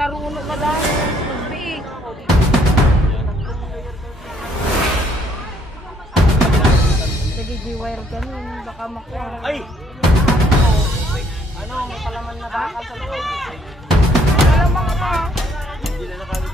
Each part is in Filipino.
naruno na lang. Magbi. Nag-i-wire ganun, baka makuha. Ay! Ano, may palaman na baka sa loob. Palaman ka. Hindi na nakalit.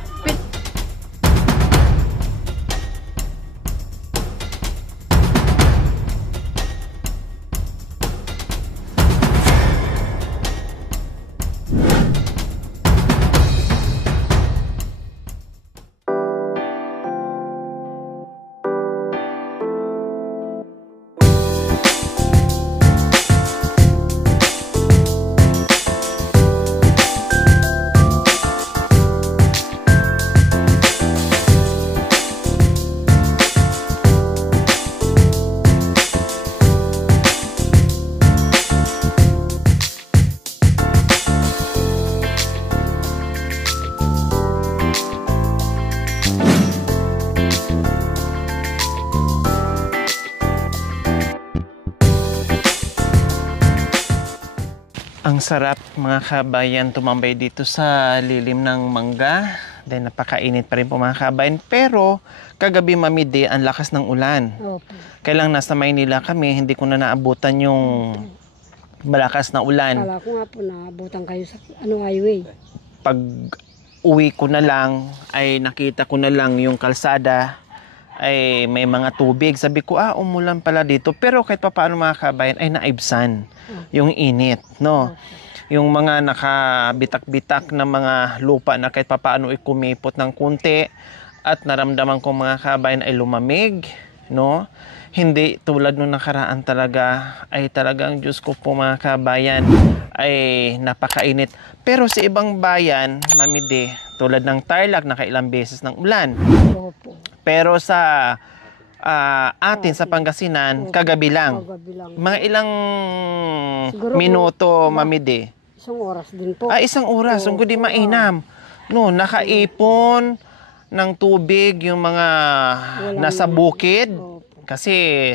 Ang sarap mga kabayan tumambay dito sa lilim ng mangga. Dahil napakainit pa rin po mga kabayan. Pero kagabi mamidi ang lakas ng ulan. Opo. Kailang nasa Maynila kami, hindi ko na naabutan yung malakas na ulan. Kala ko nga po naabutan kayo sa highway. Pag uwi ko na lang, ay nakita ko na lang yung kalsada ay may mga tubig. Sabi ko, umulan pala dito. Pero kahit pa paano mga kabayan, ay naibsan yung init, no? Yung mga nakabitak-bitak na mga lupa na kahit pa paano kumipot ng kunti at naramdaman ko mga kabayan ay lumamig, no? Hindi tulad nung nakaraan talaga, ay talagang Diyos ko po mga kabayan, ay napakainit. Pero sa ibang bayan, mamidi, tulad ng Tarlac, nakailang beses ng ulan. Opo. Pero sa atin sa Pangasinan, kagabi lang. Kagabi lang. Mga ilang Siguro minuto, mamidi? Isang oras din po. Isang oras. Kung di mainam. No, nakaipon ng tubig yung mga nasa bukid. Kasi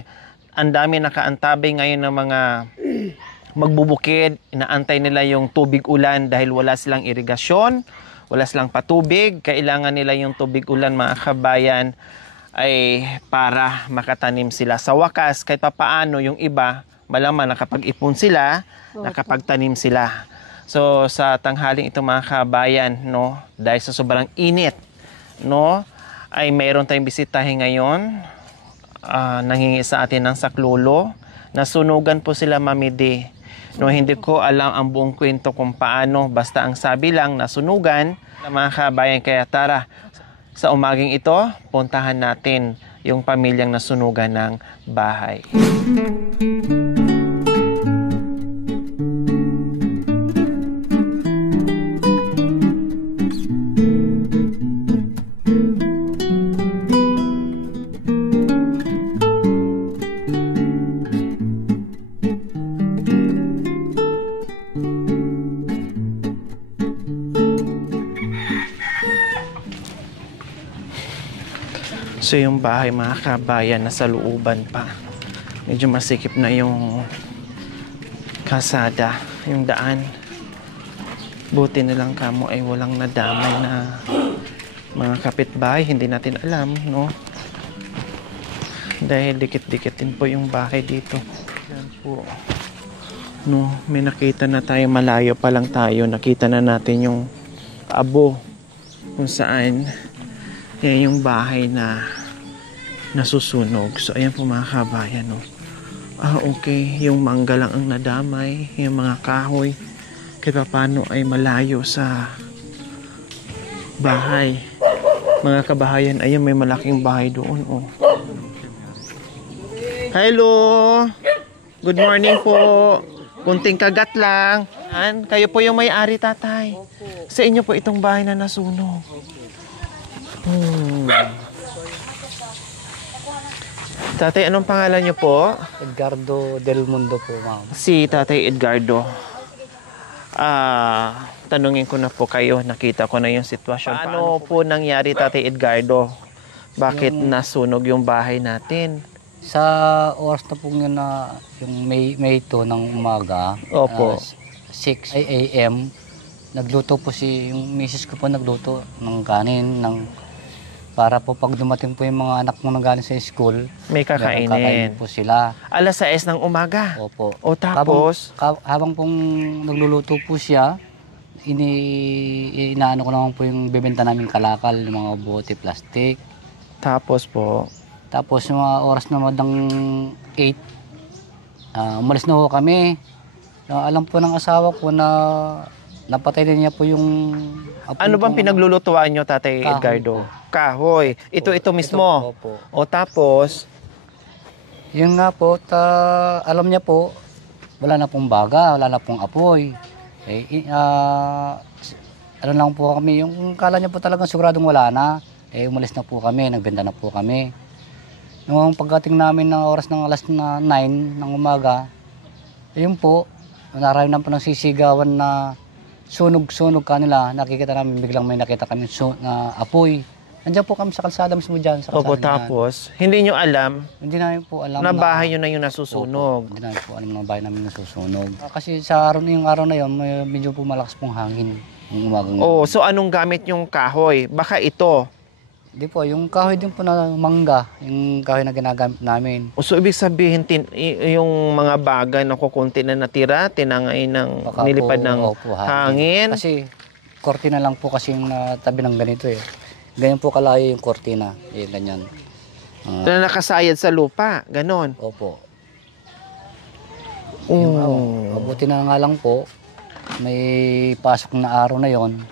ang dami nakaantabay ngayon ng mga magbubukid. Inaantay nila yung tubig ulan dahil wala silang irigasyon. Wala silang patubig. Kailangan nila yung tubig ulan mga kabayan ay para makatanim sila. Sa wakas, kahit papaano yung iba, malaman nakapag-ipon sila, nakapagtanim sila. So sa tanghaling ito mga kabayan, no, dahil sa sobrang init, no, ay mayroon tayong bisitahin ngayon. Nanghingi sa atin ng saklolo. Nasunugan po sila mamidi. No, hindi ko alam ang buong kwento kung paano, basta ang sabi lang nasunugan na mga kabayan. Kaya tara, sa umaging ito, puntahan natin yung pamilyang nasunugan ng bahay. So yung bahay mga kabayan nasa looban pa. Medyo masikip na yung kasada, yung daan. Buti na lang kamo ay walang nadamay na mga kapitbahay. Hindi natin alam, no? Dahil dikit-dikit din po yung bahay dito. Yan po. No, may nakita na tayo, malayo pa lang tayo. Nakita na natin yung abo kung saan yan yung bahay na nasusunog. So ayan po mga kabayan, no? Okay, yung mangga lang ang nadamay, yung mga kahoy kahit paano ay malayo sa bahay. Mga kabahayan, ayun may malaking bahay doon, oh. Hello! Good morning po. Kunting kagat lang. Kayo po yung may-ari, tatay. Sa inyo po itong bahay na nasunog. Tatay, anong pangalan niyo po? Edgardo Del Mundo po, ma'am. Si Tatay Edgardo. Tanungin ko na po kayo, nakita ko na yung sitwasyon. Paano po nangyari, Tatay Edgardo? Bakit nasunog yung bahay natin? Sa oras na po yun na yung May 2 ng umaga, Opo. 6 a.m., nagluto po yung misis ko po nagluto ng kanin, para po pag dumating po yung mga anak mo nang galing sa school, May kakainin. kakainin po sila. Alas 6 ng umaga. Opo. O tapos, Habang pong nagluluto po siya, inaano ko naman po yung bebenta namin kalakal, yung mga bote, plastic. tapos po, Tapos yung mga oras naman ng 8, umalis na ho kami. Alam po ng asawa ko na napatay din niya po yung... ano bang pinaglulutuan nyo, Tatay Kahoy Edgardo? po. Kahoy. Ito mismo. Opo. O tapos, Yun nga po, alam niya po, wala na pong baga, wala na pong apoy. Ano lang po kami, yung kala niya po talagang siguradong wala na. Umalis na po kami, nagbenta na po kami. Nung pagdating namin ng oras ng alas na 9 ng umaga, yun po, nararamdaman po ng sisigawan na sunog-sunog kanila. Nakikita namin, biglang may nakita kami na apoy. Nandiyan po kami sa kalsada mismo dyan. Sa opo, kalsada tapos, hindi nyo alam hindi namin po alam na bahay nyo na yung nasusunog. Opo, hindi namin po alam na bahay namin nasusunog. Kasi sa yung araw na yun, medyo po malakas pong hangin. Yung umagang Oh, so anong gamit yung kahoy? Baka ito. Hindi po, yung kahoy din po na mangga, yung kahoy na ginagamit namin. O so ibig sabihin, yung mga bagay na kukunti na natira, tinangay ng Baka nilipad po, ng opo, hangin. Kasi kortina lang po kasi yung tabi ng ganito eh. Ganyan po kalayo yung kortina. Ganyan. Na nakasayad sa lupa, ganon. Opo. Oh. Mabuti na nga lang po, may pasok na araw na yon.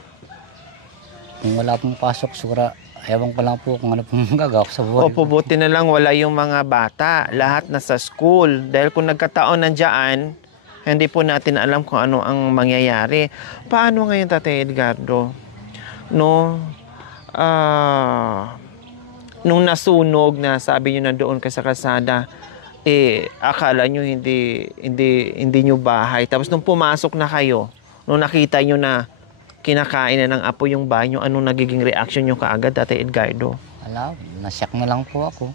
Kung wala pong pasok, sigura, ewan ko lang po kung ano pong gagawa ko sa buhay. Opo, buti na lang wala yung mga bata. Lahat nasa school. Dahil kung nagkataon nandiyan, hindi po natin alam kung ano ang mangyayari. Paano ngayon, Tatay Edgardo? No? Nung nasunog na sabi nyo na doon ka sa kalsada, akala nyo hindi nyo bahay. Tapos nung pumasok na kayo, nung nakita nyo na kinakain na ng apoy yung bahay nyo, anong nagiging reaction nyo kaagad, Tatay Edgardo? Nasyak na lang po ako.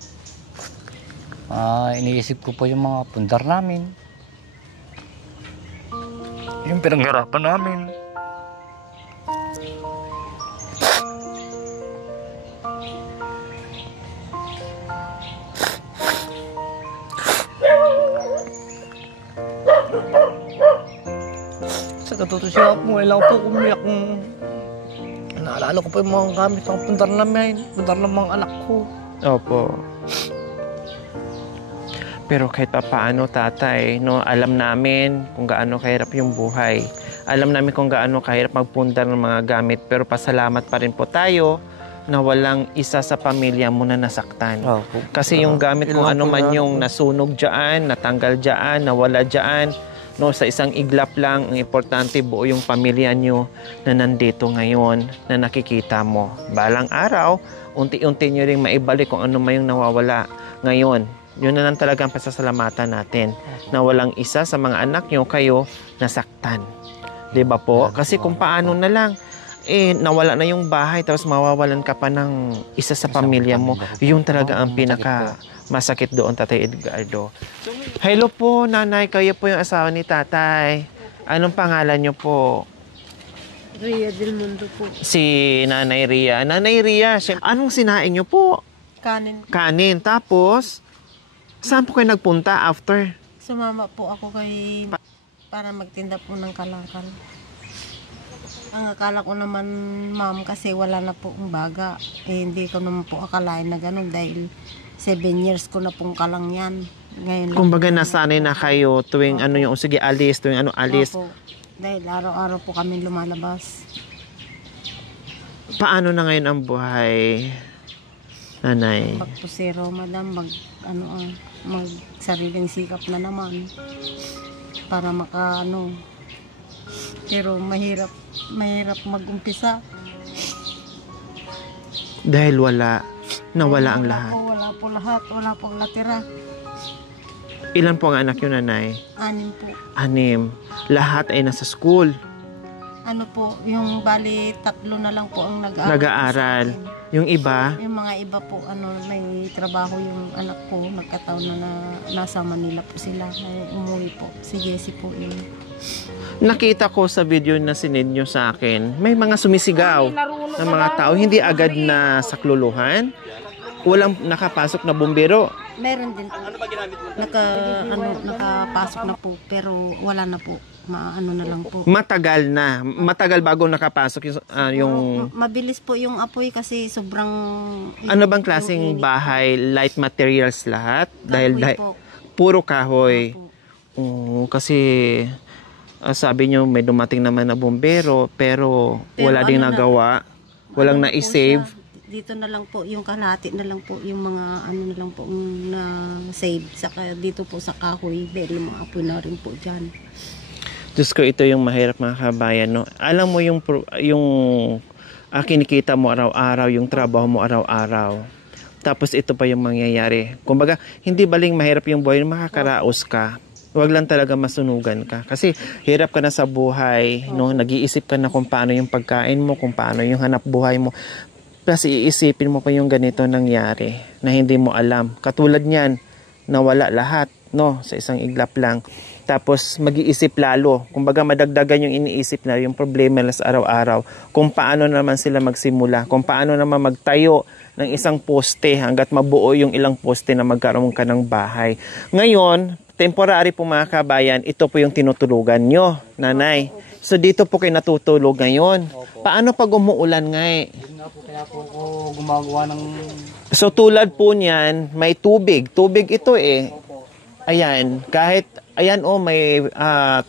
Iniisip ko po yung mga pundar namin. Yung pinanghirapan namin. Sa totoo siya po, ngayon lang po umiyak kung naalala ko po yung mga gamit ng pundar namin, pundar ng mga anak ko. Opo. Pero kahit pa paano, Tatay, no, alam namin kung gaano kahirap yung buhay. Alam namin kung gaano kahirap magpundar ng mga gamit. Pero pasalamat pa rin po tayo na walang isa sa pamilya mo na nasaktan. Kasi yung gamit kung ano man yung nasunog dyan, natanggal dyan, nawala dyan, no, sa isang iglap lang, ang importante buo yung pamilya nyo na nandito ngayon, na nakikita mo. Balang araw, unti-unti nyo rin maibalik kung ano man yung nawawala ngayon. Yun na lang talaga ang pasasalamatan natin, na walang isa sa mga anak nyo kayo nasaktan. 'Di ba po? Kasi kung paano na lang, nawala na yung bahay, tapos mawawalan ka pa ng isa sa pamilya mo. Yun talaga ang pinaka masakit doon, Tatay Edgardo. Hello po, Nanay. Kayo po yung asawa ni Tatay. Anong pangalan nyo po? Ria del Mundo po. Si Nanay Ria. Nanay Ria, anong sinain nyo po? Kanin. Kanin. Tapos, saan po kayo nagpunta after? Sumama po ako para magtinda po ng kalakal. Ang akala ko naman, ma'am, kasi wala na po ang baga. Hindi ko naman po akalain na gano'n dahil 7 years ko na pong kalang yan. Ngayon lang. Kumbaga nasanay na kayo tuwing ano yung, sige, alis, tuwing ano, alis. Opo. Dahil araw-araw po kami lumalabas. Paano na ngayon ang buhay, Nanay? Back to zero, madam. Mag sariling sikap na naman. Para pero mahirap mag-umpisa. Dahil nawala ang lahat. Wala po lahat, wala pong natira. Ilan po ang anak yun, Nanay? 6 po. 6. Lahat ay nasa school. Ano po, yung bali 3 na lang po ang nag-aaral. Nag-aaral. Yung iba, Yung mga iba po, may trabaho yung anak ko, nagkataon na nasa Manila po sila. Umuwi po. Si Jessie po yun. Nakita ko sa video na sinend nyo sa akin, may mga sumisigaw ng mga tao, hindi agad na sakluluhan. Walang nakapasok na bumbero. Meron din po. Nakapasok na po, pero wala na po. Maano na lang po. Matagal na. Matagal bago nakapasok yung Mabilis po yung apoy kasi sobrang... ano bang klaseng bahay? Light materials lahat? Dahil po. puro kahoy. Opo. Kasi sabi nyo may dumating naman na bumbero pero wala Pero ding ano nagawa. Walang Ano na po na-save. siya, dito na lang po, yung kalahati na lang po, yung mga ano na lang po na-save. Saka dito po sa kahoy, dahil mga apoy na rin po dyan. Diyos ko, ito yung mahirap mga kabayan, no? Alam mo yung kinikita mo araw-araw, yung trabaho mo araw-araw. Tapos ito pa yung mangyayari. Kumbaga, hindi baling mahirap yung buhay, makakaraos ka. Huwag lang talaga masunugan ka. Kasi hirap ka na sa buhay, no? Nag-iisip ka na kung paano yung pagkain mo, kung paano yung hanap buhay mo. Plus, iisipin mo pa yung ganito nangyari na hindi mo alam. Katulad niyan, nawala lahat, no? Sa isang iglap lang. Tapos mag-iisip lalo. Kumbaga madagdagan yung iniisip na yung problema sa araw-araw. Kung paano naman sila magsimula. Kung paano naman magtayo ng isang poste hanggat mabuo yung ilang poste na magkaroon ka ng bahay. Ngayon, temporary po mga kabayan, ito po yung tinutulugan nyo, nanay. So dito po kayo natutulog ngayon. Paano pag umuulan nga eh? Yun nga po, kaya po ako gumagawa ng... So tulad po niyan, may tubig. Tubig ito eh. Ayan, kahit, ayan may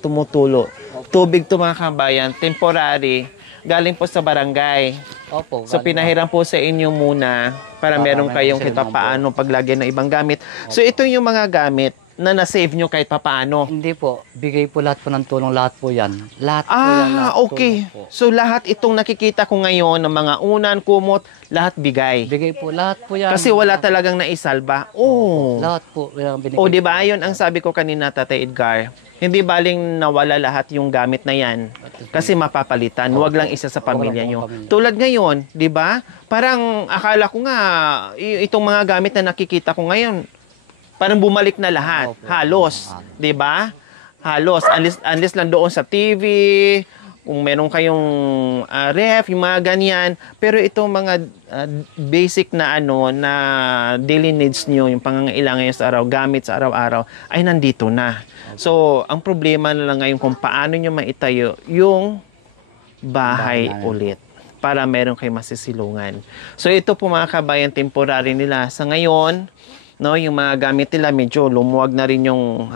tumutulo. Tubig to mga kabayan, temporary, galing po sa barangay. Opo. So pinahiram po sa inyo muna para meron kayong kita paano paglagyan ng ibang gamit. So ito yung mga gamit na na-save nyo kahit papaano. Hindi po. Bigay po lahat po ng tulong. Lahat po yan. Lahat po yan. Lahat Okay. tulong po. So lahat itong nakikita ko ngayon ng mga unan, kumot, lahat bigay. Bigay po. Lahat po yan. Kasi wala talagang naisalba. Oh. Lahat po. Yan ang binigay. O, di ba? Yun ang sabi ko kanina, Tatay Edgar. Hindi baling nawala lahat yung gamit na yan. Kasi mapapalitan. Huwag lang isa sa pamilya nyo. Tulad ngayon, di ba? Parang akala ko nga, itong mga gamit na nakikita ko ngayon, parang bumalik na lahat. Halos. Di ba? Halos. Unless lang doon sa TV, kung meron kayong ref, yung mga ganyan. Pero itong mga basic na na daily needs nyo, yung pangangailangan nyo sa araw, gamit sa araw-araw, ay nandito na. So, ang problema na lang ngayon kung paano nyo maitayo yung bahay ulit para meron kayo masisilungan. So, ito po mga kabayan, temporary nila. Sa ngayon, no, yung mga gamit nila medyo lumuwag na rin yung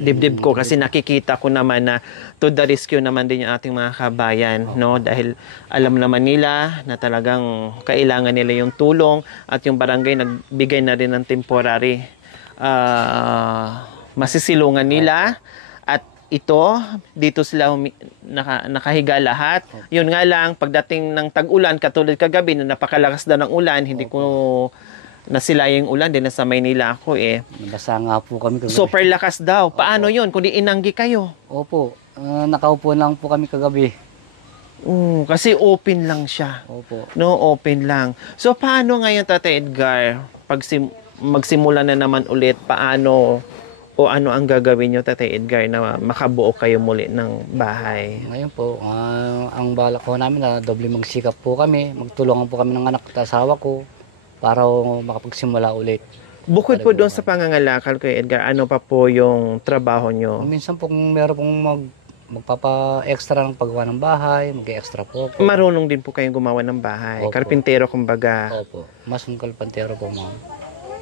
dibdib ko kasi nakikita ko naman na to the rescue naman din yung ating mga kabayan, no, dahil alam naman nila na talagang kailangan nila yung tulong at yung barangay nagbigay na rin ng temporary masisilungan nila at ito dito sila nakahiga lahat. Yun nga lang pagdating ng tag-ulan katulad kagabi na napakalakas daw ng ulan, hindi ko nasila yung ulan din sa Maynila ako eh. Nabasa nga po kami kagabi. Super lakas daw. Paano yun? Kung di inanggi kayo? Opo. Nakaupo lang po kami kagabi. Kasi open lang siya. Opo. No, open lang. So, paano ngayon, Tatay Edgar, pag magsimula na naman ulit, paano o ano ang gagawin nyo, Tatay Edgar, na makabuo kayo muli ng bahay? Ngayon po, ang balak ko namin na doble magsikap po kami. Magtulungan po kami ng anak at asawa ko para makapagsimula ulit. Bukod po doon sa pangangalakal, Kuya Edgar, ano pa po yung trabaho nyo? Minsan po kung meron pong magpapa-extra ng paggawa ng bahay, mag-extra po ako. Marunong din po kayong gumawa ng bahay. Opo. Karpintero, kumbaga. Opo. Mas ng kalpantero po, ma'am.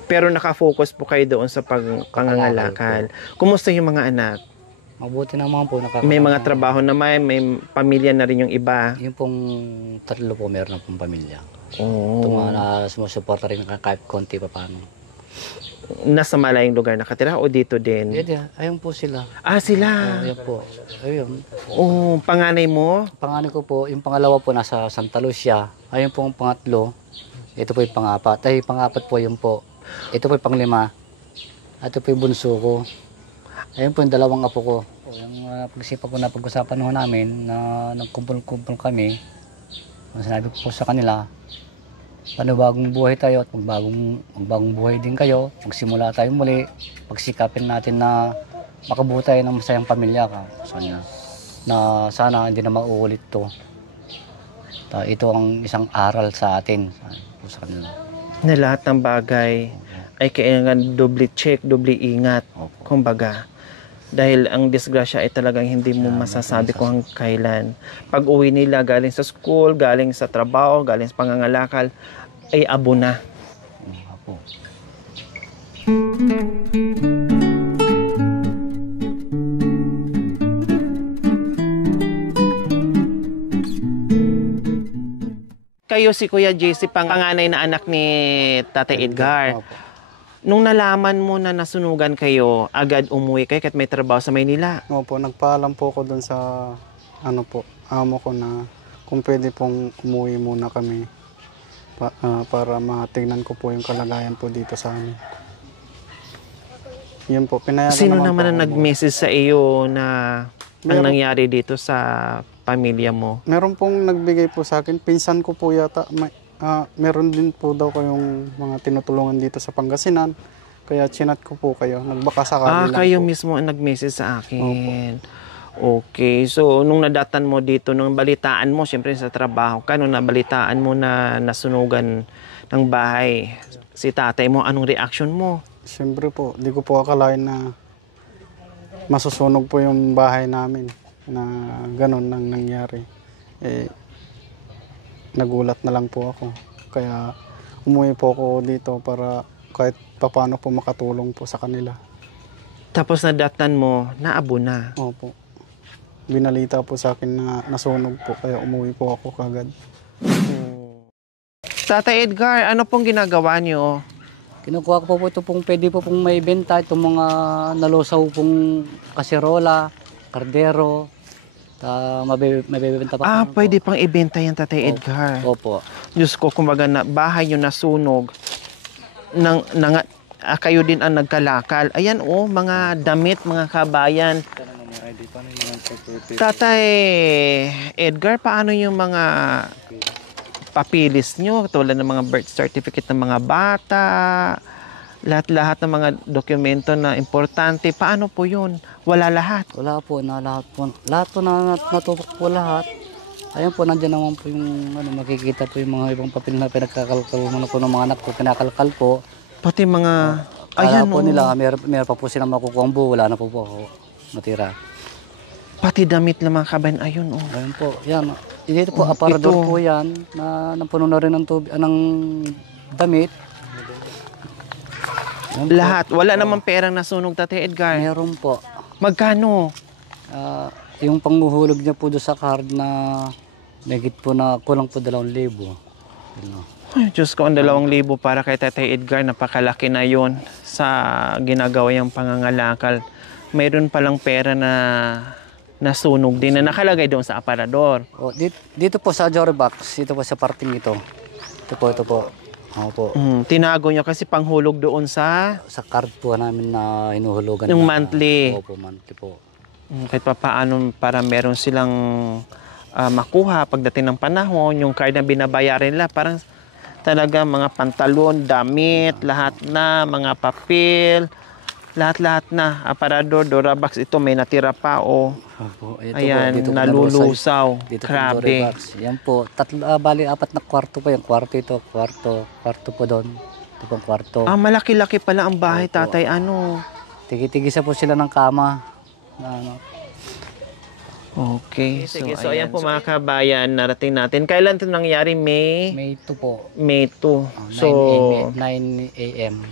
Pero nakafocus po kayo doon sa pangangalakal. Kumusta yung mga anak? Mabuti naman po. May mga trabaho naman, may pamilya na rin yung iba. Yung pong tatlo po, meron na pong pamilya. Oh. Ito mga na sumusuporta rin kahit konti pa paano. Nasa malayong lugar nakatira o dito din? Ayun po sila. Sila. Ayun po. Ayun. Oh, panganay mo? Panganay ko po, yung pangalawa po nasa Santa Lucia. Ayun po ang pangatlo. Ito po yung pangapat. Ay, pangapat po yun po. Ito po yung panglima. Ito po yung bunso ko. Ayun po yung dalawang apo ko. Yung pagsipa po na pag-usapan ho namin na nagkumpul-kumpul kami. Sinabi ko po sa kanila, panibagong buhay tayo at magbagong buhay din kayo. Magsimula tayo muli. Pagsikapin natin na makabutay ng masayang pamilya ka sa kanya. Na sana hindi na mauulit to. Ito ang isang aral sa atin sa kanila. Na lahat ng bagay ay kailangan doble check, doble ingat. Opo. Kumbaga, dahil ang disgrasya ay talagang hindi mo masasabi kung hanggang kailan. Pag uwi nila galing sa school, galing sa trabaho, galing sa pangangalakal, ay abo na. Opo. Kayo si Kuya JC, panganay na anak ni Tatay Edgar. Opo. Nung nalaman mo na nasunugan kayo, agad umuwi kayo kahit may trabaho sa Maynila. Opo, nagpaalam po ako doon sa amo ko na kung pwede pong umuwi muna kami para matignan ko po yung kalagayan po dito sa amin. Yun po, pinayagan Sino naman naman po ang ako. nag-message sa iyo na ang Meron- nangyari dito sa pamilya mo? Meron pong nagbigay po sa akin, pinsan ko po yata, meron din po daw kayong mga tinutulungan dito sa Pangasinan. Kaya chinat ko po kayo, nagbaka sakali lang Kayo po. mismo ang nag-message sa akin. Okay, so nung nadatan mo dito, nung balitaan mo, siyempre sa trabaho ka, nung nabalitaan mo na nasunugan ng bahay, si tatay mo, anong reaction mo? Siyempre po, di ko po akalain na masusunog po yung bahay namin na ganun nang nangyari. Nagulat na lang po ako. Kaya umuwi po ako dito para kahit papaano po makatulong po sa kanila. Tapos nadatan mo, naabo na. Opo. Binalita po sa akin na nasunog po kaya umuwi po ako kagad. Tatay Edgar, ano pong ginagawa niyo? Kinukuha ko po ito pong pwede po pong may benta. Itong mga nalusaw pong kaserola, kardero. Mabibenta pa. po. Pwede pang ibenta yan, Tatay Edgar. Opo. Diyos ko, kumbaga na, bahay yung nasunog, kayo din ang nagkalakal. Ayan mga damit, mga kabayan. Tatay Edgar, paano yung mga papilis nyo? Tulad ng mga birth certificate ng mga bata, lahat-lahat ng mga dokumento na importante. Paano po yun? Wala lahat. Wala po, lahat po. Lahat po natutok po lahat. Ayan po, nandiyan naman po yung makikita po yung mga ibang papel na pinagkakalkal po ng mga anak ko, kinakalkal po. Pati mga... Kala po nila, meron pa po silang makukuha ang buo, wala na po ako matira. Pati damit ng mga kabayan. Ayun, Ayun po, yan. Dito po, aparador ito. po yan, na napuno na rin ng tubig, ng damit. Ayun po. Lahat. Wala namang perang nasunog, Tatay Edgar. Meron po. Magkano? Yung panghuhulog niya po doon sa card na megit po na kulang po 2,000. Ano. Ay, Diyos ko, ang 2,000 para kay Tatay Edgar, napakalaki na yon sa ginagawa yung pangangalakal. Mayroon palang pera na nasunog din na nakalagay doon sa aparador. Dito po sa Jory Box, dito po sa parting ito. Ito po. Opo. Tinago niyo kasi panghulog doon sa Sa card po namin na hinuhulugan. yung na- monthly. Opo, monthly po. Kahit pa paano para meron silang makuha pagdating ng panahon, yung card na binabayaran nila, parang talaga mga pantalon, damit, lahat na, mga papel, lahat-lahat na. Aparador, Dorabox, ito may natira pa Opo. Ito ayan, po, dito po nalulusaw. Dito po Grabe. Jory Box. Yan po. Bali, 4 na kwarto po yan. Kwarto ito, kwarto po doon. Ito po ang kwarto. Malaki-laki pala ang bahay, Opo. tatay. Tigisa po sila ng kama. Okay. Sige, so ayan po mga kabayan, narating natin. Kailan ito nangyari? May May 2 po. 2. 9 So, a.m.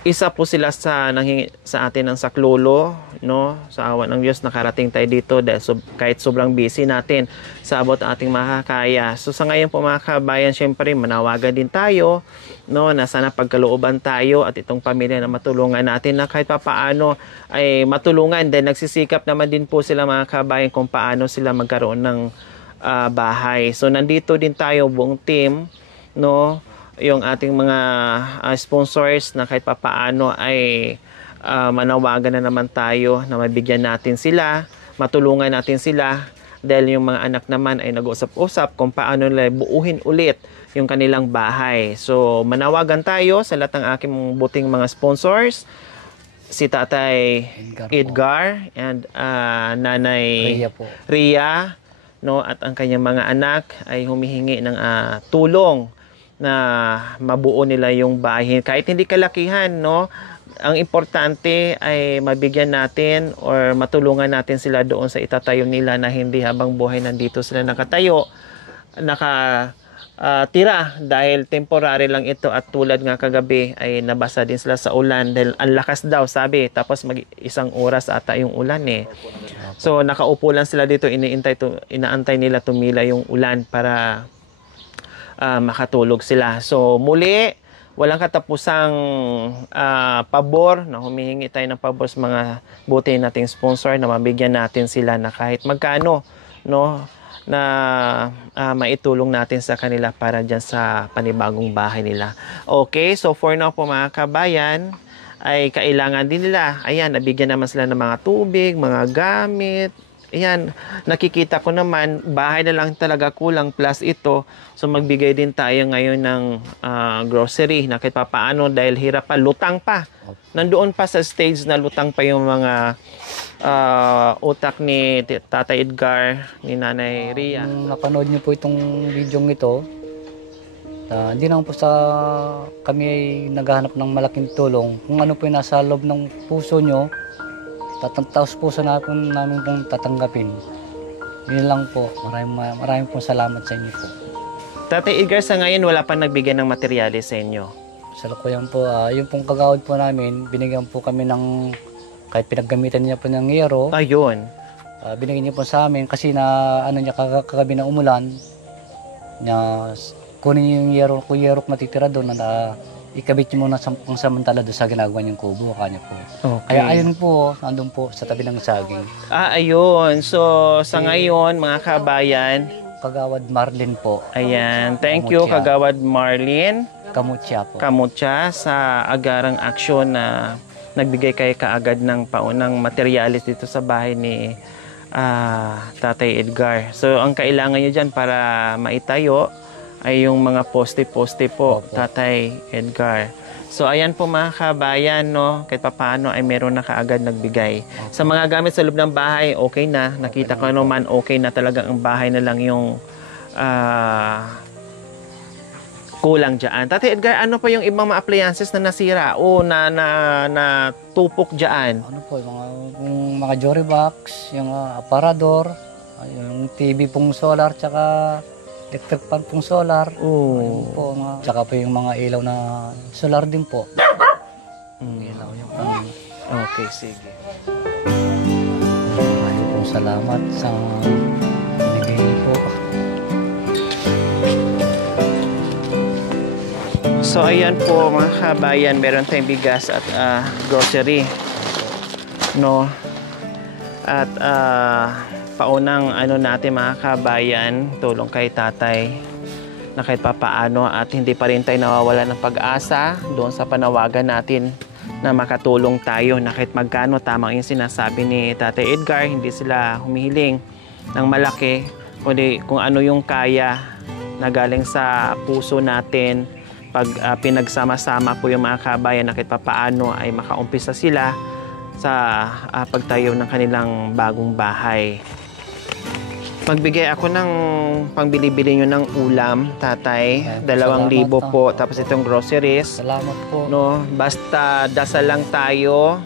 isa po sila sa nanghingi sa atin ng saklolo, no? Sa awa ng Diyos, nakarating tayo dito dahil kahit sobrang busy natin sa abot ating makakaya. So sa ngayon po mga kabayan, syempre manawagan din tayo, no, na sana pagkalooban tayo at itong pamilya na matulungan natin na kahit papaano ay matulungan dahil nagsisikap naman din po sila mga kabayan kung paano sila magkaroon ng bahay. So nandito din tayo buong team, no, yung ating mga sponsors na kahit papaano ay manawagan na naman tayo na mabigyan natin sila, matulungan natin sila dahil yung mga anak naman ay nag-usap-usap kung paano nila buuhin ulit yung kanilang bahay. So manawagan tayo sa lahat ng aking buting mga sponsors si Tatay Edgar po. Edgar and Nanay Rhea po. Rhea, no, at ang kanyang mga anak ay humihingi ng tulong na mabuo nila yung bahay. Kahit hindi kalakihan, no, ang importante ay mabigyan natin or matulungan natin sila doon sa itatayo nila na hindi habang buhay nandito sila nakatayo, tira dahil temporary lang ito at tulad nga kagabi ay nabasa din sila sa ulan dahil ang lakas daw sabi tapos isang oras ata yung ulan eh. So nakaupo lang sila dito inaantay nila tumila yung ulan para makatulog sila. So muli walang katapusang pabor na humihingi tayo ng pabor sa mga buti nating sponsor na mabigyan natin sila na kahit magkano, no, na maitulong natin sa kanila para dyan sa panibagong bahay nila. Okay, so for now po mga kabayan, ay kailangan din nila, ayan, nabigyan naman sila ng mga tubig, mga gamit. Ayan, nakikita ko naman, bahay na lang talaga kulang plus ito. So magbigay din tayo ngayon ng grocery na kahit papaano dahil hirap pa, lutang pa. Nandoon pa sa stage na lutang pa yung mga utak ni Tatay Edgar, ni Nanay Rhea. Kung napanood niyo po itong video ito, hindi naman po kami ay naghahanap ng malaking tulong. Kung ano po yung nasa loob ng puso nyo, taos puso namin pong tatanggapin. Yun lang po. Maraming pong salamat sa inyo po. Tatay Edgar, sa ngayon wala pa nagbigay ng materyales sa inyo. Sa lukuyan po, yung pong kagawad po namin, binigyan po kami ng, kahit pinaggamitan niya po ng yero, Ayun. binigyan niya po sa amin kasi kagabi na umulan, niya kunin yung yero matitira doon na ikabit niyo muna samantala doon sa ginagawa niyong kubo, kanya po. Okay. Kaya ayun po, nandun po sa tabi ng saging. Ayun. So, sa ngayon, mga kabayan, Kagawad Marlin po. ayan. Thank you, Kamutya. Kagawad Marlin Kamutya po. Kamutya sa agarang aksyon na nagbigay kay kaagad ng paunang materyales dito sa bahay ni Tatay Edgar. So, ang kailangan nyo dyan para maitayo ay yung mga poste-poste po, Opo. Tatay Edgar. So, ayan po mga kabayan, no? Kahit papaano ay meron na kaagad nagbigay. Sa mga gamit sa loob ng bahay, okay na. Nakita ko naman, okay na talaga ang bahay na lang yung kulang dyan. Tatay Edgar, ano pa yung ibang mga appliances na nasira o na tupok dyan? Ano po, yung mga Jory box, yung aparador, yung TV pong solar, tsaka electric fan pong solar. Ayun po, tsaka po yung mga ilaw na solar din po. Ilaw yung Okay, sige. maraming pong salamat sa binigay po. So, ayan po mga kabayan, meron tayong bigas at grocery. No? At paunang natin mga kabayan, tulong kay tatay na kahit papaano at hindi pa rin tayo nawawala ng pag-asa doon sa panawagan natin na makatulong tayo na kahit magkano, tamang yung sinasabi ni Tatay Edgar, hindi sila humihiling ng malaki, kundi kung ano yung kaya na galing sa puso natin. Pag pinagsama-sama po yung mga kabayan na kahit papaano ay makaumpisa sila sa pagtayo ng kanilang bagong bahay. Magbigay ako ng pangbili-bili nyo ng ulam, tatay. 2,000 po. Tapos itong groceries. Salamat po. No, basta dasal lang tayo.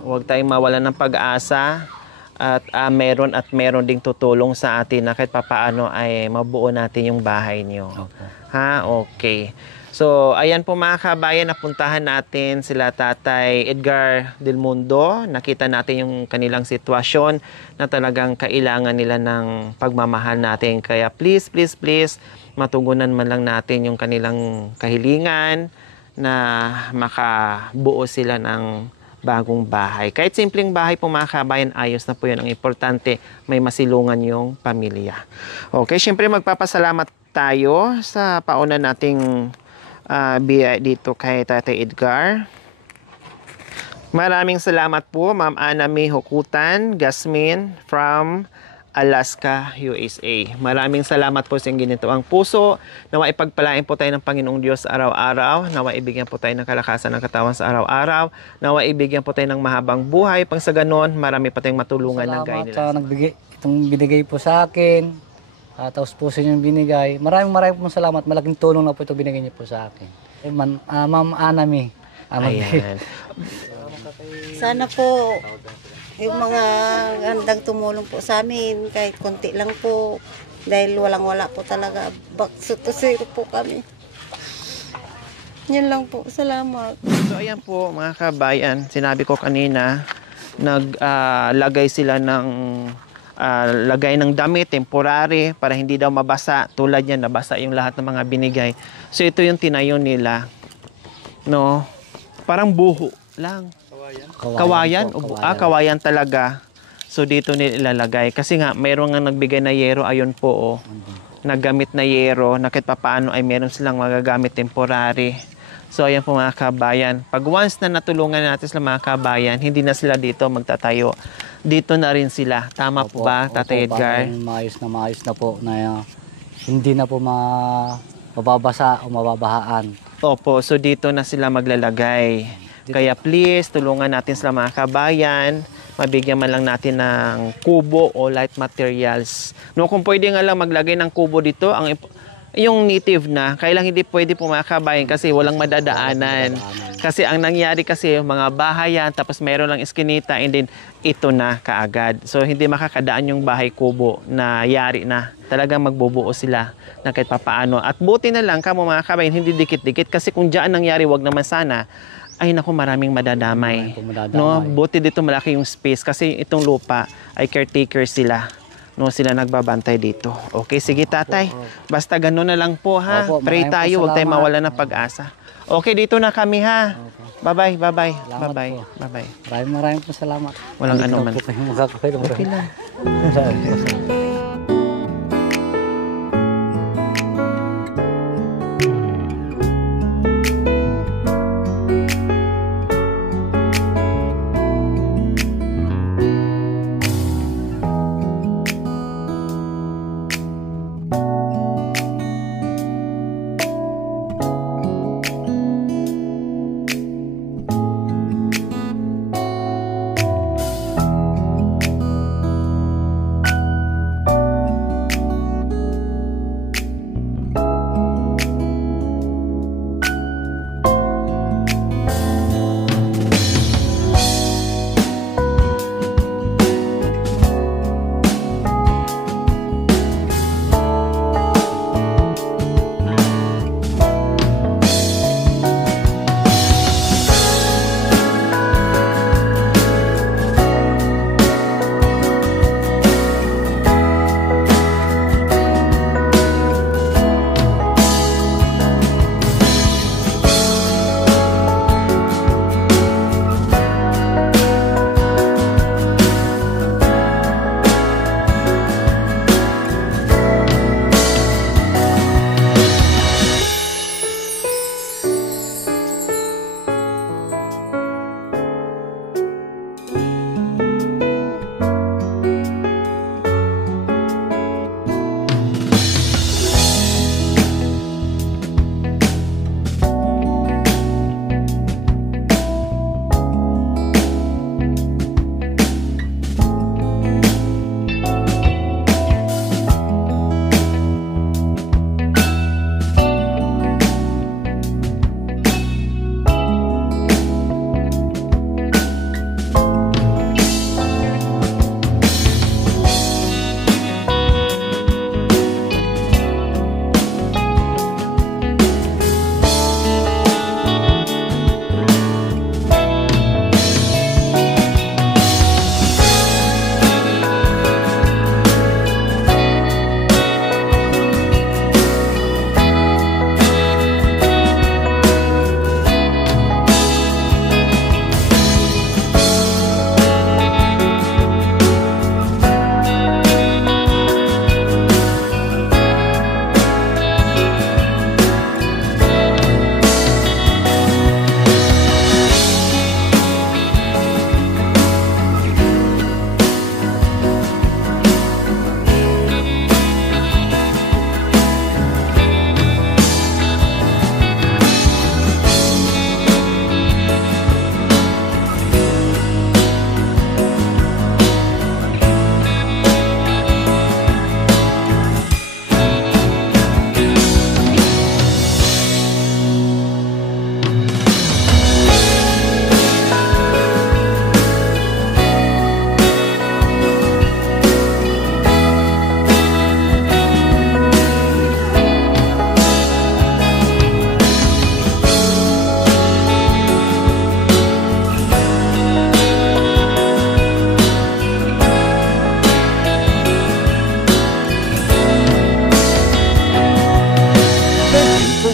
Huwag tayong mawalan ng pag-asa. At meron ding tutulong sa atin na kahit papaano ay mabuo natin yung bahay nyo. Opo. Ha? Okay. So, ayan po mga kabayan, napuntahan natin sila Tatay Edgar Del Mundo. Nakita natin yung kanilang sitwasyon na talagang kailangan nila ng pagmamahal natin. Kaya please, matugunan man lang natin yung kanilang kahilingan na makabuo sila ng bagong bahay. Kahit simpleng bahay po mga kabayan, ayos na po yun. Ang importante, may masilungan yung pamilya. Okay, syempre magpapasalamat tayo sa pauna nating biya dito kay Tatay Edgar. Maraming salamat po, Ma'am Ana May Hukutan, Gasmin from Alaska, USA. Maraming salamat po sa inyong ginito ang puso. Nawa ipagpalain po tayo ng Panginoong Diyos araw-araw. Nawa ibigyan po tayo ng kalakasan ng katawan sa araw-araw. Nawa ibigyan po tayo ng mahabang buhay. Pang sa ganon, marami pa tayong matulungan ng gaya Salamat nila. sa nagbigay, itong binigay po sa akin. Tapos po sa inyong binigay. Maraming pong salamat. Malaking tulong na po ito binigay niyo po sa akin. Ma'am Anami. Ayan. Sana po yung mga handang tumulong po sa amin, kahit konti lang po, dahil walang-wala po talaga. Back to zero po kami. Yun lang po. Salamat. So ayan po mga kabayan, sinabi ko kanina, naglagay sila ng lagay ng damit, temporary, para hindi daw mabasa. Tulad yan, nabasa yung lahat ng mga binigay. So ito yung tinayo nila. No? Parang buho lang. Kawayan? Po, Kawayan talaga. So dito nila ilalagay. Kasi nga, mayroon nga nagbigay na yero. Ayun po, oh. Naggamit na yero. Na kahit papaano ay meron silang magagamit temporary. So ayan po mga kabayan. Pag once na natulungan natin sila mga kabayan, hindi na sila dito magtatayo. Dito na rin sila. Tama po ba, Tatay Edgar? Maayos na po na hindi na po mababasa o mababahaan. Opo, so dito na sila maglalagay. Kaya please, tulungan natin sila mga kabayan. Mabigyan man lang natin ng kubo o light materials. No, kung pwede nga lang maglagay ng kubo dito, yung native na, kailang hindi pwede po mga kabayan kasi walang madadaanan. Kasi ang nangyari kasi, mga bahayan, tapos meron lang iskinita, and then ito na kaagad. So hindi makakadaan yung bahay kubo na yari na. Talagang magbubuo sila na kahit papaano. At buti na lang kamo mga kabayan, hindi dikit-dikit. Kasi kung diyan nangyari, wag naman sana. Ay naku, maraming madadamay. No, buti dito malaki yung space kasi itong lupa ay caretaker sila. No, sila nagbabantay dito. Okay, sige tatay. Basta gano'n na lang po ha. Opo, Pray maraming tayo, huwag tayong salamat. mawala ng pag-asa. Okay, dito na kami ha. Bye-bye, bye-bye. Salamat Bye-bye. po. Bye-bye. Maraming po salamat. Walang Hindi ano na man. po kayo makakakita. Okay lang. Salamat.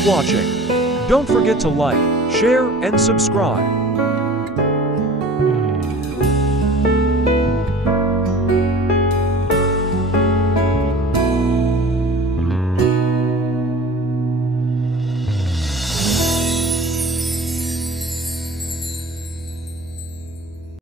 watching. Don't forget to like, share, and subscribe.